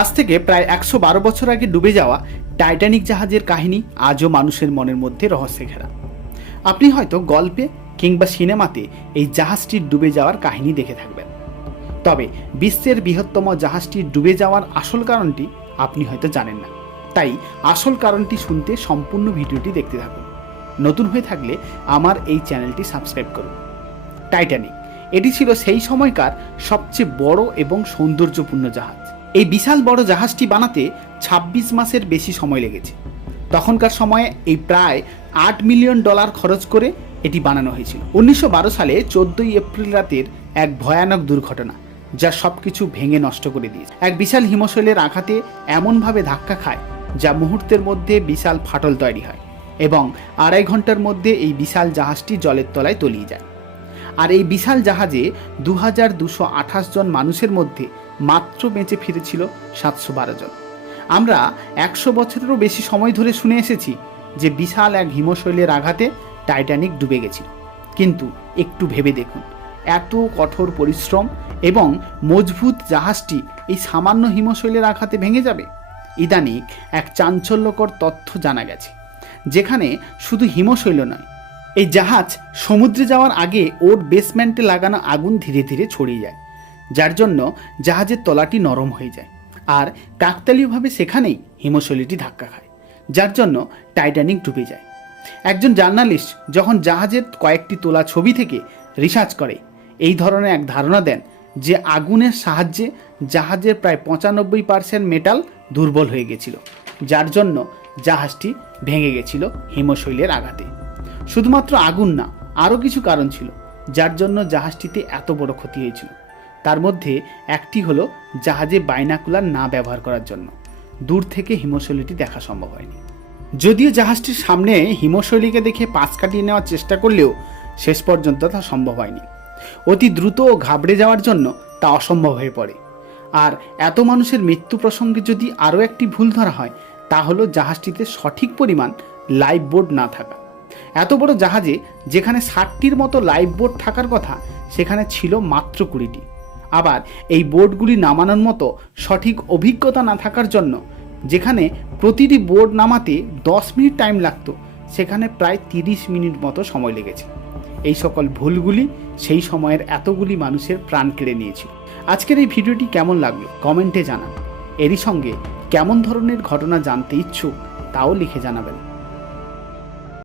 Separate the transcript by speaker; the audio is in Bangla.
Speaker 1: আজ থেকে প্রায় একশো বারো বছর আগে ডুবে যাওয়া টাইটানিক জাহাজের কাহিনী আজও মানুষের মনের মধ্যে রহস্যে ঘেরা। আপনি হয়তো গল্পে কিংবা সিনেমাতে এই জাহাজটির ডুবে যাওয়ার কাহিনী দেখে থাকবেন। তবে বিশ্বের বৃহত্তম জাহাজটি ডুবে যাওয়ার আসল কারণটি আপনি হয়তো জানেন না। তাই আসল কারণটি শুনতে সম্পূর্ণ ভিডিওটি দেখতে থাকুন। নতুন হয়ে থাকলে আমার এই চ্যানেলটি সাবস্ক্রাইব করুন। টাইটানিক, এটি ছিল সেই সময়কার সবচেয়ে বড় এবং সৌন্দর্যপূর্ণ জাহাজ। এই বিশাল বড় জাহাজটি বানাতে ২৬ মাসের বেশি সময় লেগেছে। তখনকার সময়ে এই প্রায় আট মিলিয়ন ডলার খরচ করে এটি বানানো হয়েছিল। উনিশশো বারো সালে চোদ্দই এপ্রিল রাতের এক ভয়ানক দুর্ঘটনা, যা সব কিছু ভেঙে নষ্ট করে দিয়েছে। এক বিশাল হিমশৈলের আঘাতে এমনভাবে ধাক্কা খায়, যা মুহূর্তের মধ্যে বিশাল ফাটল তৈরি হয় এবং আড়াই ঘণ্টার মধ্যে এই বিশাল জাহাজটি জলের তলায় তলিয়ে যায়। আর এই বিশাল জাহাজে দু হাজার দুশো আঠাশ জন মানুষের মধ্যে মাত্র বেঁচে ফিরেছিল সাতশো বারো জন। আমরা একশো বছরেরও বেশি সময় ধরে শুনে এসেছি যে বিশাল এক হিমশৈলের আঘাতে টাইটানিক ডুবে গেছিল। কিন্তু একটু ভেবে দেখুন, এত কঠোর পরিশ্রম এবং মজবুত জাহাজটি এই সামান্য হিমশৈলের আঘাতে ভেঙে যাবে? ইদানিং এক চাঞ্চল্যকর তথ্য জানা গেছে, যেখানে শুধু হিমশৈল নয়, এই জাহাজ সমুদ্রে যাওয়ার আগে ওর বেসমেন্টে লাগানো আগুন ধীরে ধীরে ছড়িয়ে যায়। যার জন্য জাহাজের তলাটি নরম হয়ে যায় আর কাকতালীয়ভাবে সেখানেই হিমশৈলীটি ধাক্কা খায়, যার জন্য টাইটানিক ডুবে যায়। একজন জার্নালিস্ট যখন জাহাজের কয়েকটি তোলা ছবি থেকে রিসার্চ করে, এই ধরনের এক ধারণা দেন যে আগুনের সাহায্যে জাহাজের প্রায় পঁচানব্বই পার্সেন্ট মেটাল দুর্বল হয়ে গেছিল, যার জন্য জাহাজটি ভেঙে গেছিল হিমশৈলের আঘাতে। শুধুমাত্র আগুন না, আরও কিছু কারণ ছিল, যার জন্য জাহাজটিতে এত বড় ক্ষতি হয়েছিল। তার মধ্যে একটি হলো জাহাজে বাইনাকুলার না ব্যবহার করার জন্য। দূর থেকে হিমশৈলীটি দেখা সম্ভব হয়নি। যদিও জাহাজটির সামনে হিমশৈলীকে দেখে পাশ কাটিয়ে নেওয়ার চেষ্টা করলেও শেষ পর্যন্ত তা সম্ভব হয়নি। অতি দ্রুত ও ঘাবড়ে যাওয়ার জন্য তা অসম্ভব হয়ে পড়ে। আর এত মানুষের মৃত্যু প্রসঙ্গে যদি আরও একটি ভুল ধরা হয়, তা হলো জাহাজটিতে সঠিক পরিমাণ লাইফ বোর্ড না থাকা। এত বড় জাহাজে যেখানে ষাটটির মতো লাইফ বোর্ড থাকার কথা, সেখানে ছিল মাত্র কুড়িটি। আবার এই বোর্ডগুলি নামানোর মতো সঠিক অভিজ্ঞতা না থাকার জন্য, যেখানে প্রতিটি বোর্ড নামাতে দশ মিনিট টাইম লাগতো, সেখানে প্রায় তিরিশ মিনিট মতো সময় লেগেছে। এই সকল ভুলগুলি সেই সময়ের এতগুলি মানুষের প্রাণ কেড়ে নিয়েছিল। আজকের এই ভিডিওটি কেমন লাগল কমেন্টে জানান। এরই সঙ্গে কেমন ধরনের ঘটনা জানতে ইচ্ছুক, তাও লিখে জানাবেন।